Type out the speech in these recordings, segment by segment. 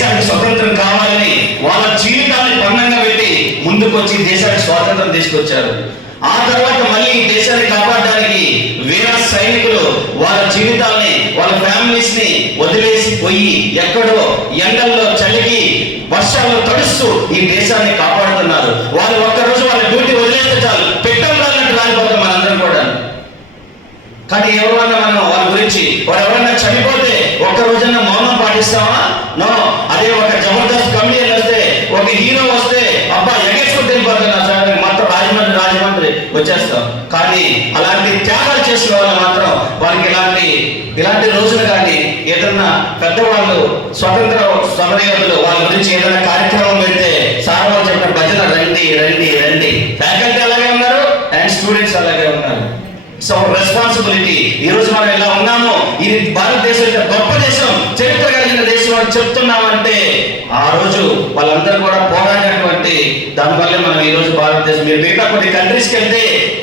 దేశానికి స్వతంత్రం కావాలని వాళ్ళ జీవితాన్ని పన్నంగా పెట్టి ముందుకొచ్చి దేశానికి స్వాతంత్రం తీసుకొచ్చారు. ఆ తర్వాత మళ్ళీ ఈ దేశాన్ని కాపాడడానికి వీర సైనికులు వాళ్ళ జీవితాల్ని, వాళ్ళ ఫ్యామిలీస్ ని వదిలేసి పోయి ఎక్కడో ఎండల్లో, చలికి, వర్షాల్లో తడుస్తూ ఈ దేశాన్ని కాపాడుతున్నారు. వాళ్ళు ఒక్కరోజు వాళ్ళ డ్యూటీ వదిలేస్తే చాలు, పెట్టంలో రాలిపోతాం మనందరం కూడా. కానీ ఎవరన్నా మనం వాళ్ళ గురించి, వాడు ఎవరన్నా చనిపోతే ఒక్క రోజన్నా మౌనం పాటిస్తామా? నో. అదే ఒక జబర్దస్త్ కమెడియన్ వస్తే, ఒక హీరో వస్తే అబ్బా ఎగేసుకుంటూ వెళ్ళిపోతున్నా సార్, మొత్తం రాజమండ్రి వచ్చేస్తాం. కానీ అలాంటి త్యాగాలు చేసిన వాళ్ళు మాత్రం వాళ్ళకి ఇలాంటి రోజులు కానీ ఏదన్నా పెద్దవాళ్ళు స్వతంత్ర సమరయోధులు వాళ్ళ గురించి ఏదైనా కార్యక్రమం పెడితే సార్ వాళ్ళు చెప్పిన భజన రండి రండి రండి. ఫ్యాకల్టీ అలాగే ఉన్నారు అండ్ స్టూడెంట్స్ అలాగే ఉన్నారు. So responsibility. ఈ రోజు మనం ఎలా ఉన్నామో, ఇది భారతదేశం గొప్ప దేశం, చరిత్ర కలిగిన దేశం అని చెప్తున్నామంటే ఆ రోజు వాళ్ళందరూ కూడా పోరాడినటువంటి దానివల్లే మనం ఈ రోజు భారతదేశం. మీరు మిగతా కొన్ని కంట్రీస్కి వెళ్తే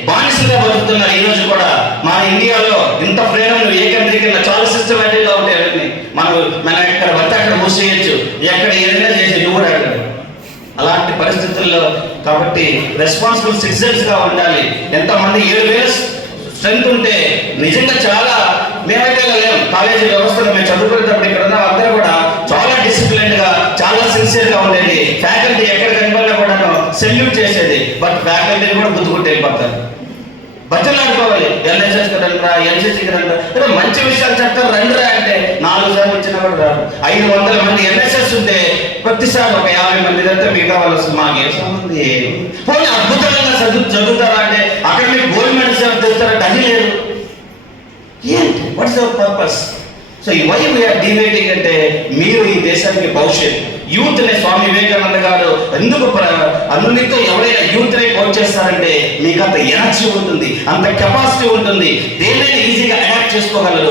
బానిసలుగా బతుకుతున్నారు. ఈ రోజు కూడా మన ఇండియాలో ఇంత ఫ్రీడమ్ ఏ కంట్రీ కింద చాలా సిస్టమేటిక్ గా ఉంటాయి అవన్నీ. మనం ఎక్కడ పడితే అక్కడ మూసేయచ్చు, ఎక్కడ ఏదైనా చేసి కూడా అడగదు. అలాంటి పరిస్థితుల్లో కాబట్టి రెస్పాన్సిబుల్ సిటిజన్స్ గా ఉండాలి. ఎంతమంది 7,000 స్ట్రెంత్ ఉంటే నిజంగా చాలా, మేమైతే లేము కాలేజీ వ్యవస్థలో మేము చదువుకునేటప్పుడు ఇక్కడ ఉన్న అందరూ కూడా చాలా డిసిప్లిన్ గా, చాలా సిన్సియర్ గా ఉండేది. ఫ్యాకల్టీ ఎక్కడ కనబడినా కూడా సెల్యూట్ చేసేది. బట్ ఫ్యాకల్టీని కూడా గుర్తుకుంటే వెళ్ళిపోతారు. బచ్చలు ఆడుకోవాలి, ఎన్ఎస్ఎస్ రండిరా, ఎన్సీసీకి రండిరా, మంచి విషయాలు చెప్తారు రండిరా అంటే 4 సార్లు ఇచ్చినా కూడా రాదు. 500 మంది ఎన్ఎస్ఎస్ ఉంటే ప్రతిసారి ఒక 50 మంది దగ్గర మిగతా వాళ్ళు మాకేం సంబంధం, పోనీ అద్భుతంగా చదువుతారా అంటే అక్కడ మీకు గోల్డ్ మెడల్స్ తెస్తారంటే అది లేదు. ఏంటి వాట్స్ అవర్ పర్పస్? సో ఈ వై వీఆర్ డిబేటింగ్ అంటే మీరు ఈ దేశానికి భవిష్యత్. యూత్ నే స్వామి వివేకానంద గారు ఎందుకు అనునితో ఎవరైనా యూత్ నే కోచ్ చేస్తారంటే మీకు అంత ఎనర్జీ ఉంటుంది, అంత కెపాసిటీ ఉంటుంది, దేన్నైనా ఈజీగా అడాప్ట్ చేసుకోగలరు.